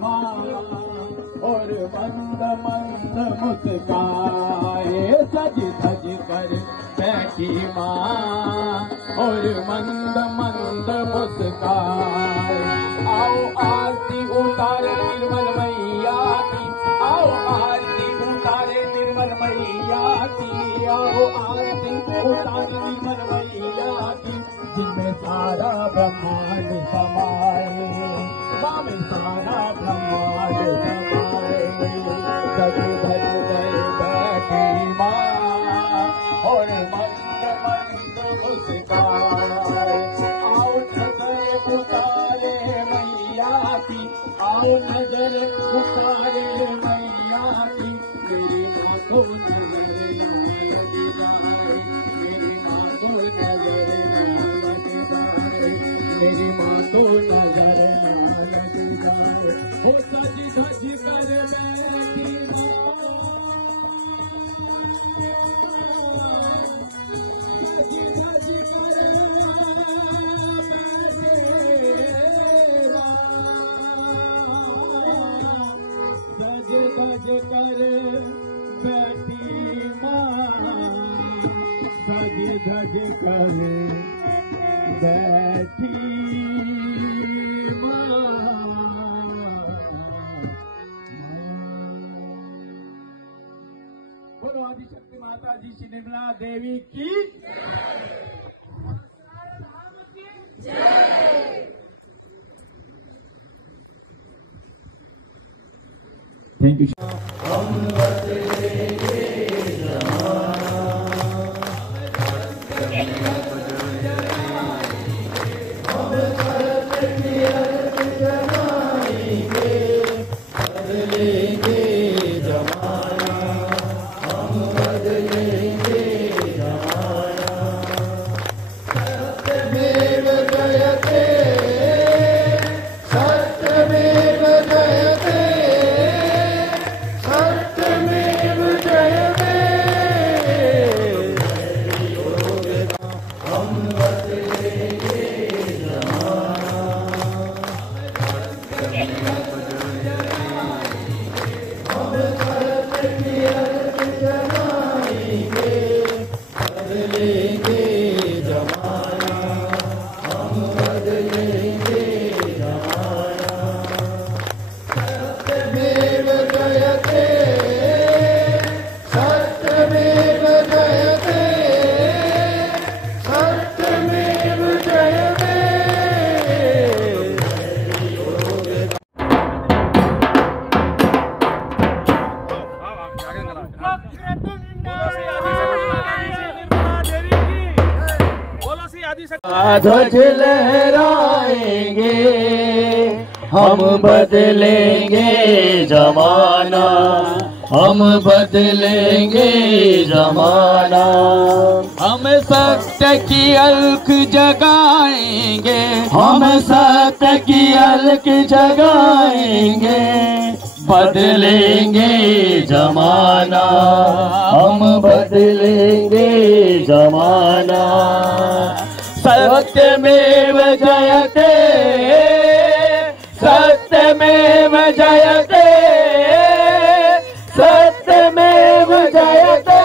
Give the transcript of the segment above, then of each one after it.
माँ और मंद मंद मुस्काए, सज धज कर बैठी माँ और मंद मंद मुस्काए। आओ आरती उतारे निर्मल मैया की, आओ आरती उतारे निर्मल मैया की, आओ आरती उतारे निर्मल मैया की, जिनमें सारा ब्रह्मांड समाए, माँ में सारा ब्रह्मांड समाए। सज धज कर बैठी माँ और मंद मंद मुस्काए। आओ नजर उतारे मैया की, आओ नजर उतारे मैया की, मेरी माँ को नजर लगी जाए, मेरी माँ को नजर लगी जाए, मेरी माँ को नजर लगी जाए। वो सज धज कर बैठी सज कर बैठी माँ, सज धज कर बैठी माँ। बोलो आदिशक्ति माता जी श्री निर्मला देवी की थैंक यू। हम बदलेंगे ध्वज लहराएंगे, हम बदलेंगे जमाना, हम बदलेंगे जमाना। हम सत्य की अलख जगाएंगे, हम सत्य की अलख जगाएंगे, बदलेंगे जमाना, हम बदलेंगे जमाना। सत्यमेव जयते, सत्यमेव जयते, सत्यमेव जयते।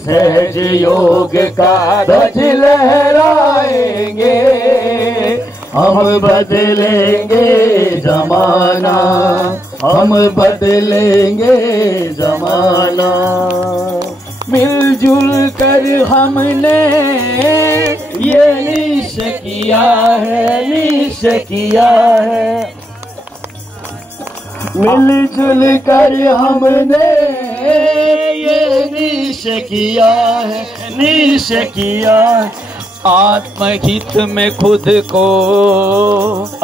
सहज योग का ध्वज लहराएंगे, हम बदलेंगे जमाना, हम बदलेंगे जमाना। मिलजुल कर हमने ये निश्चय किया है, निश्चय किया है। मिलजुल कर हमने ये निश्चय किया है, निश्चय किया। आत्महित में खुद को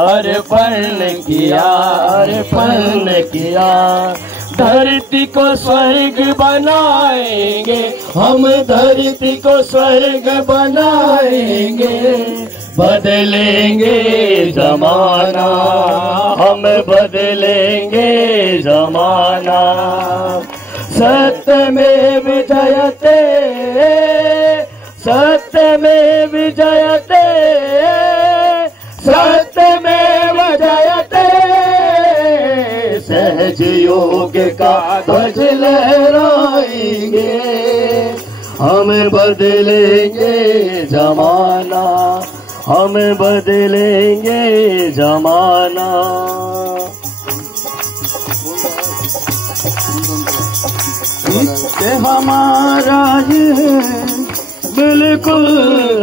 अर्पण किया, अर्पण किया। धरती को स्वर्ग बनाएंगे, हम धरती को स्वर्ग बनाएंगे, बदलेंगे जमाना, हम बदलेंगे जमाना। सत्यमेव जयते, सत्यमेव जयते, सत्यमेव जयते। सहज योग का ध्वज लहराएंगे, हम बदलेंगे जमाना, हम बदलेंगे जमाना। हमारा ये बिल्कुल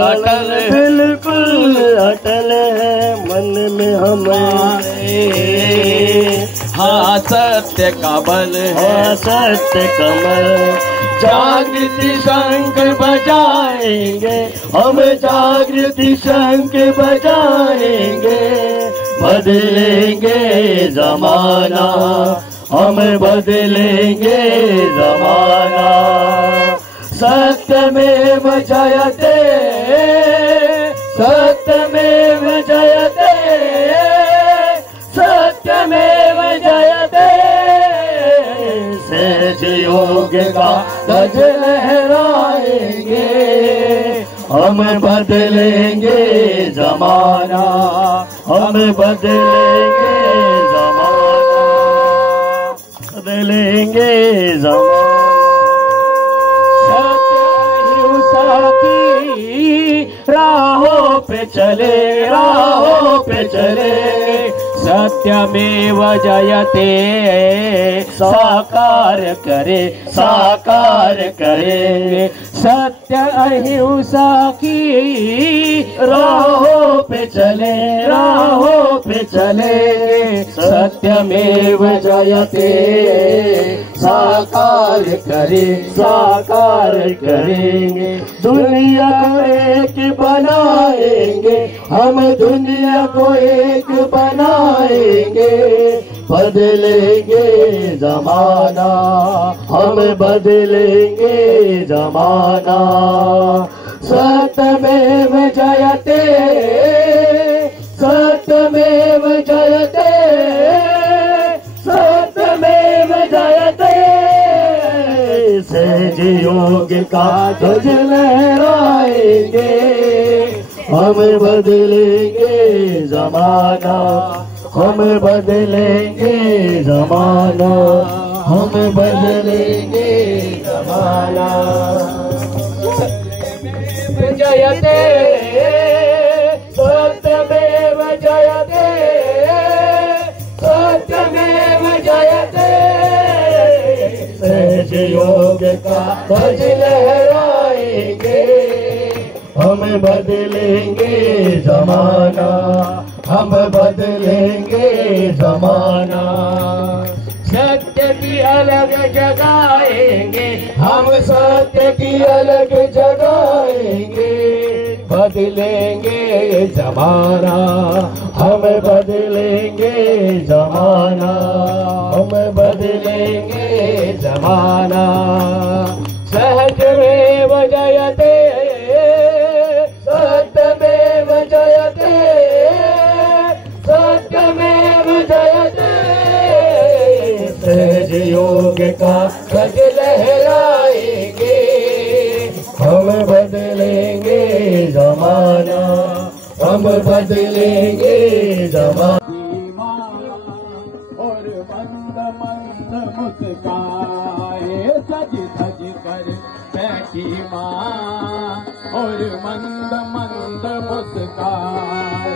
अटल, बिल्कुल अटल है मन में हमारे। हाँ सत्य का बल है, सत्य कमल, जागृति शंख बजाएंगे, हम जागृति शंख बजाएंगे, बदलेंगे जमाना, हम बदलेंगे जमाना। सत्यमेव जयते, सत्यमेव जयते, सत्यमेव जयते। सहज योग का ध्वज लहराएंगे, हम बदलेंगे जमाना, हम बदलेंगे जमाना, बदलेंगे जमाना। राहों पे चले, राहों पे चले, सत्यमेव जयते, साकार करे, साकार करे। सत्य अहिंसा की राहों पे चले, राहों पे चले, सत्यमेव जयते, साकार करे, साकार करेंगे। दुनिया को एक बनाएंगे, हम दुनिया को एक बनाएंगे, बदलेंगे जमाना, हम बदलेंगे जमाना। सत्यमेव जयते, सत्यमेव जयते, सत्यमेव जयते। सहज योग का ध्वज लहराएंगे, हम बदलेंगे जमाना, हम बदलेंगे जमाना, हम बदलेंगे जमाना। जयते, सत्यमेव जयते, सत्यमेव जयते। सहज योग का ध्वज लहराएंगे, हम बदलेंगे जमाना, हम बदलेंगे जमाना। सत्य की अलग जगाएंगे, हम सत्य की अलग जगाएंगे, बदलेंगे जमाना, हम बदलेंगे जमाना, हम बदलेंगे जमाना। सहजमेव जयते, सत्यमेव जयते, सत्यमेव जयते। सहज योग का ध्वज लहराएंगे, हम बदलेंगे जमाना, हम बदलेंगे जमाना। और मंद मंद मुस्काए, सज सज कर बैठी माँ, और मंद मंद मुस्काए।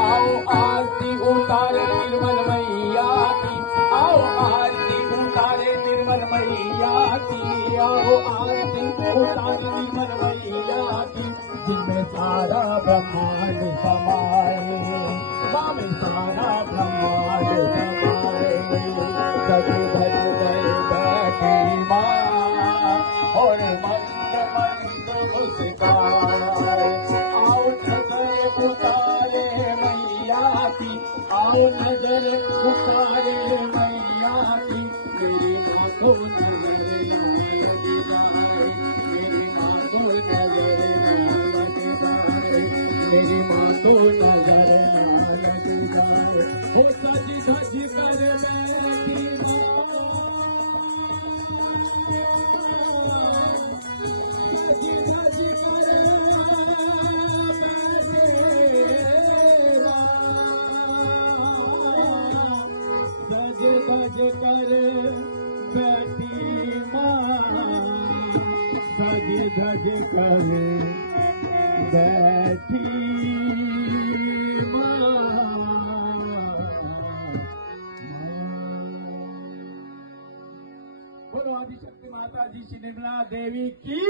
आओ आरती उतारे निर्मल मैया की, आओ आरती उतारे निर्मल मैया की, आओ आरती उतारे निर्मल मैया की, जिनमें सारा ब्रह्मांड समाए, में सारा ब्रह्मांड समाए। सज धज गए बैठी माँ, और मंद मंद मुस्काए। आओ नजर उतारे मैया की, आओ नजर उतारे मैया की, मेरी माँ को नजर दिलाए, मेरी माँ को नजर दिलाए, मेरी माँ को नजर दिलाए। वो सज धज कर बैठी सज धज कर बैठी माँ, सज धज कर बैठी माँ। बोलो आदिशक्ति माता जी श्री निर्मला देवी की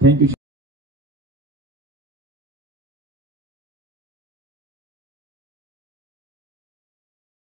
थैंक यू।